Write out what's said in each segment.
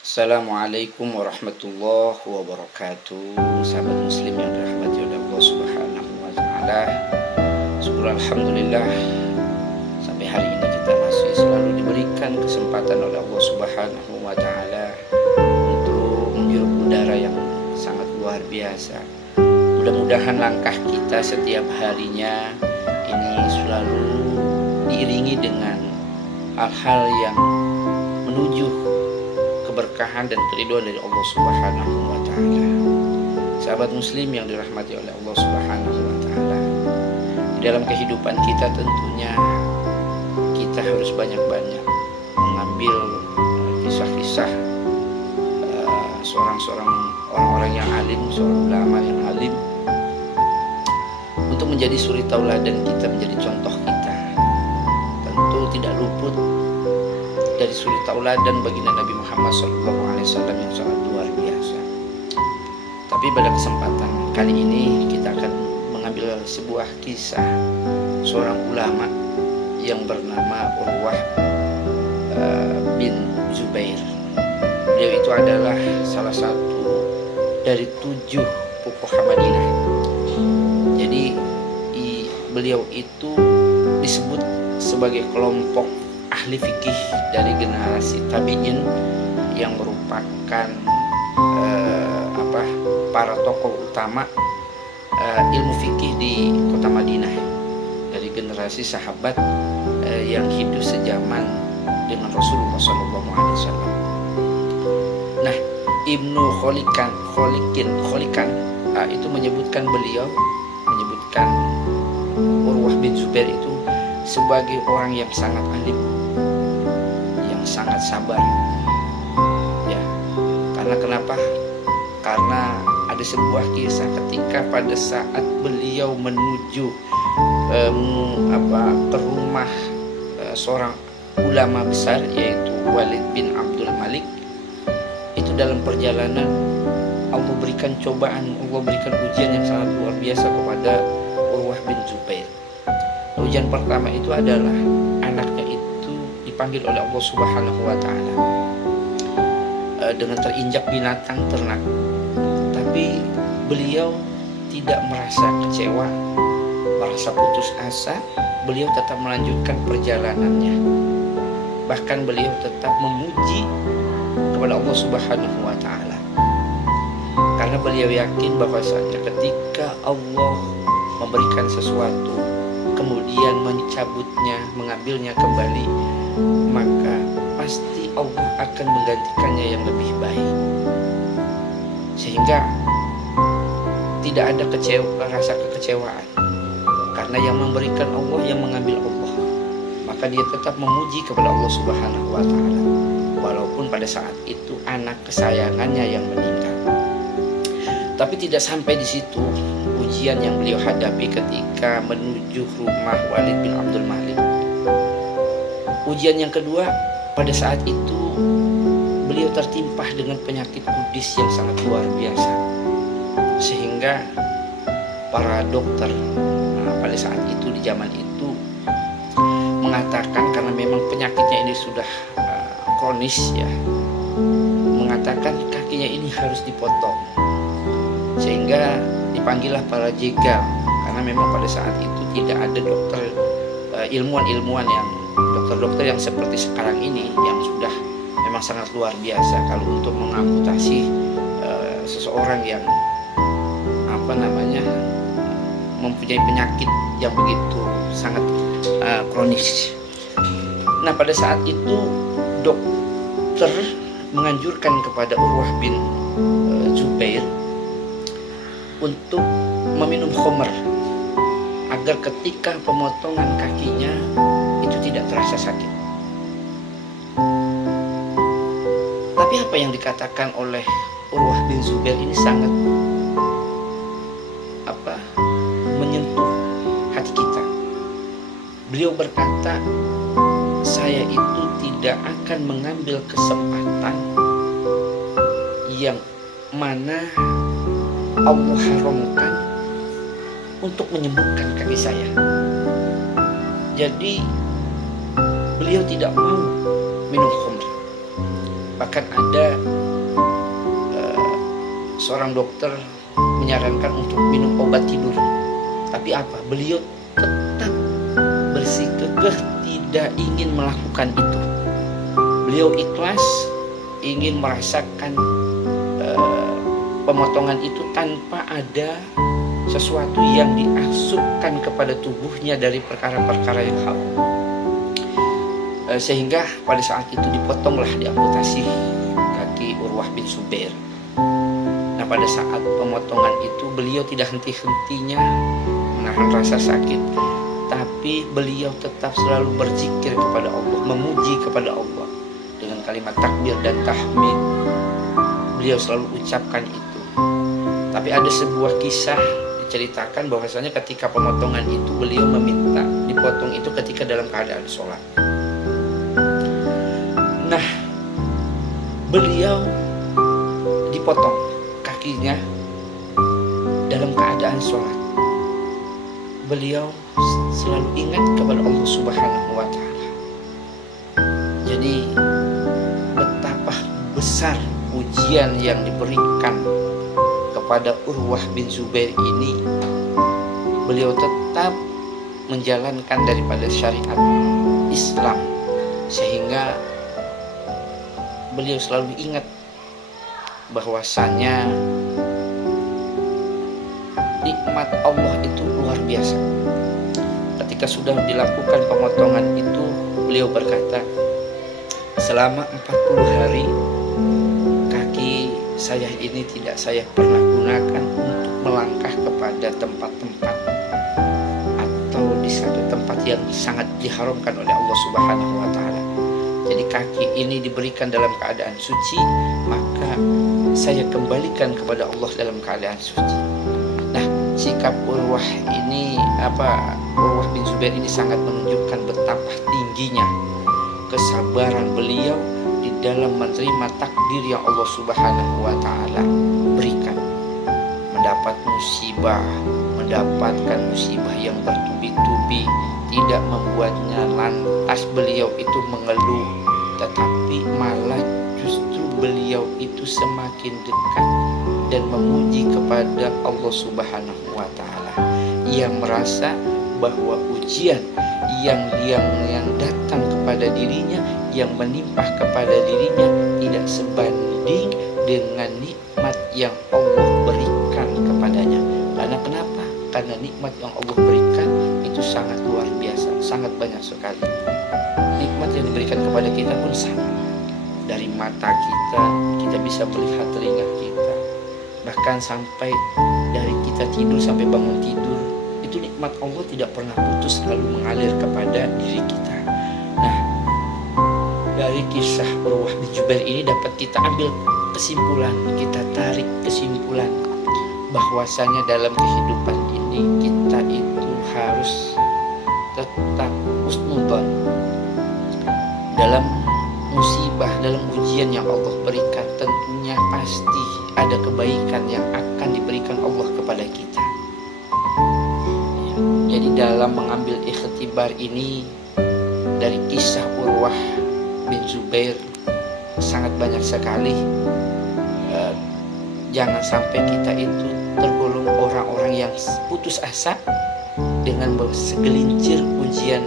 Assalamualaikum warahmatullahi wabarakatuh. Sahabat muslim yang dirahmati oleh Allah Subhanahu wa taala. Syukur alhamdulillah sampai hari ini kita masih selalu diberikan kesempatan oleh Allah Subhanahu wa taala untuk menghirup udara yang sangat luar biasa. Mudah-mudahan langkah kita setiap harinya ini selalu diiringi dengan hal-hal yang menuju keberkahan dan keridhaan dari Allah Subhanahu wa taala. Sahabat muslim yang dirahmati oleh Allah Subhanahu wa taala. Di dalam kehidupan kita tentunya kita harus banyak-banyak mengambil kisah-kisah seorang-seorang orang-orang yang alim, seorang ulama yang alim untuk menjadi suri tauladan kita, menjadi contoh kita. Tentu tidak luput dari suri tauladan baginda Nabi Muhammad SAW yang sangat luar biasa. Tapi pada kesempatan kali ini kita akan mengambil sebuah kisah seorang ulama yang bernama Urwah bin Zubair. Beliau itu adalah salah satu dari 7 fuqaha Madinah. Jadi beliau itu disebut sebagai kelompok ahli fikih dari generasi tabi'in yang merupakan para tokoh utama ilmu fikih di kota Madinah, dari generasi sahabat yang hidup sejaman dengan Rasulullah SAW. Nah, Ibnu Kholikan itu menyebutkan Urwah bin Zubair itu sebagai orang yang sangat alim, yang sangat sabar. Ya, karena kenapa? Karena ada sebuah kisah ketika pada saat beliau menuju ke rumah seorang ulama besar yaitu Walid bin Abdul Malik. Itu dalam perjalanan Allah berikan cobaan, Allah berikan ujian yang sangat luar biasa kepada Urwah bin Zubair. Ujian pertama itu adalah anaknya itu dipanggil oleh Allah Subhanahu wa taala dengan terinjak binatang ternak. Tapi beliau tidak merasa kecewa, merasa putus asa. Beliau tetap melanjutkan perjalanannya. Bahkan beliau tetap memuji kepada Allah Subhanahu wa taala. Karena beliau yakin bahwasanya ketika Allah memberikan sesuatu kemudian mencabutnya, mengambilnya kembali, maka pasti Allah akan menggantikannya yang lebih baik. Sehingga tidak ada rasa kekecewaan, karena yang memberikan Allah, yang mengambil Allah. Maka dia tetap memuji kepada Allah Subhanahu wa taala, walaupun pada saat itu anak kesayangannya yang meninggal. Tapi tidak sampai di situ ujian yang beliau hadapi ketika menuju rumah Walid bin Abdul Malik. Ujian yang kedua, pada saat itu beliau tertimpa dengan penyakit kudis yang sangat luar biasa, sehingga para dokter pada saat itu, di zaman itu, mengatakan karena memang penyakitnya ini sudah kronis ya, mengatakan kakinya ini harus dipotong. Sehingga dipanggillah para jegal, karena memang pada saat itu tidak ada dokter ilmuwan yang dokter-dokter yang seperti sekarang ini yang sudah memang sangat luar biasa kalau untuk mengamputasi seseorang yang mempunyai penyakit yang begitu sangat kronis. Nah, pada saat itu dokter menganjurkan kepada Urwah bin Zubair untuk meminum khamr agar ketika pemotongan kakinya itu tidak terasa sakit. Tapi apa yang dikatakan oleh Urwah bin Zubair ini sangat menyentuh hati kita. Beliau berkata, saya itu tidak akan mengambil kesempatan yang mana Allah haramkan untuk menyembuhkan kaki saya. Jadi beliau tidak mau minum khamr. Bahkan ada seorang dokter menyarankan untuk minum obat tidur. Tapi apa? Beliau tetap bersikukuh tidak ingin melakukan itu. Beliau ikhlas ingin merasakan pemotongan itu tanpa ada sesuatu yang diasupkan kepada tubuhnya dari perkara-perkara yang haram. Sehingga pada saat itu dipotonglah, diamputasi kaki Urwah bin Zubair. Nah, pada saat pemotongan itu beliau tidak henti-hentinya menahan rasa sakit, tapi beliau tetap selalu berzikir kepada Allah, memuji kepada Allah dengan kalimat takbir dan tahmid. Beliau selalu ucapkan itu. Tapi ada sebuah kisah diceritakan bahwasanya ketika pemotongan itu beliau meminta dipotong itu ketika dalam keadaan sholat. Nah, beliau dipotong kakinya dalam keadaan sholat. Beliau selalu ingat kepada Allah Subhanahu wa Ta'ala. Jadi betapa besar ujian yang diberikan kepada Urwah bin Zubair ini, beliau tetap menjalankan daripada syariat Islam, sehingga beliau selalu ingat bahwasanya nikmat Allah itu luar biasa. Ketika sudah dilakukan pemotongan itu, beliau berkata, selama 40 hari kaki saya ini tidak saya pernah gunakan untuk melangkah kepada tempat-tempat atau di satu tempat yang sangat diharamkan oleh Allah Subhanahu wa Ta'ala. Jadi kaki ini diberikan dalam keadaan suci, maka saya kembalikan kepada Allah dalam keadaan suci. Nah, sikap Urwah bin Zubair ini sangat menunjukkan betapa tingginya kesabaran beliau di dalam menerima takdir yang Allah Subhanahu wa Ta'ala berikan. Mendapatkan musibah yang bertubi-tubi tidak membuatnya lantas beliau itu mengeluh, tetapi malah justru beliau itu semakin dekat dan memuji kepada Allah Subhanahu wa Ta'ala. Ia merasa bahwa ujian yang datang kepada dirinya, yang menimpa kepada dirinya tidak sebanding dengan nikmat yang Allah berikan kepadanya. Karena kenapa? Karena nikmat yang Allah berikan itu sangat luar biasa, sangat banyak sekali. Nikmat yang diberikan kepada kita pun sama. Dari mata kita bisa melihat telinga kita, bahkan sampai dari kita tidur sampai bangun tidur, itu nikmat Allah tidak pernah putus, selalu mengalir kepada diri kita. Nah, dari kisah Urwah bin Zubair ini dapat kita ambil kesimpulan, kita tarik kesimpulan bahwasanya dalam kehidupan ini kita itu harus tetap husnudzon dalam musibah, dalam ujian yang Allah berikan. Tentunya pasti ada kebaikan yang akan diberikan Allah kepada kita. Jadi dalam mengambil ikhtibar ini dari kisah Urwah bin Zubair sangat banyak sekali. Jangan sampai kita itu tergolong orang-orang yang putus asa dengan segelintir ujian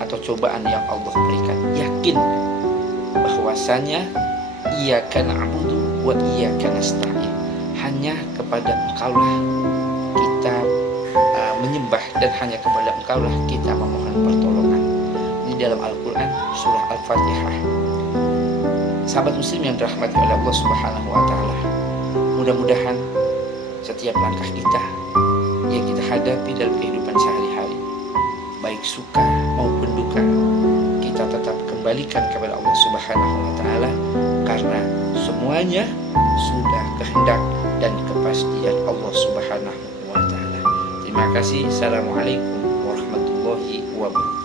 atau cobaan yang Allah berikan. Yakin bahwasanya iyyaka na'budu wa iyyaka nasta'in, hanya kepada Engkaulah kita menyembah dan hanya kepada Engkaulah kita memohon pertolongan. Ini dalam Al-Quran surah Al-Fatihah. Sahabat muslim yang dirahmati oleh Allah Subhanahu wa Ta'ala, mudah-mudahan setiap langkah kita yang kita hadapi dalam kehidupan sehari-hari, baik suka maupun duka, kita tetap kembalikan kepada Allah Subhanahu wa Ta'ala, karena semuanya sudah kehendak dan kepastian Allah Subhanahu wa Ta'ala. Terima kasih. Assalamualaikum warahmatullahi wabarakatuh.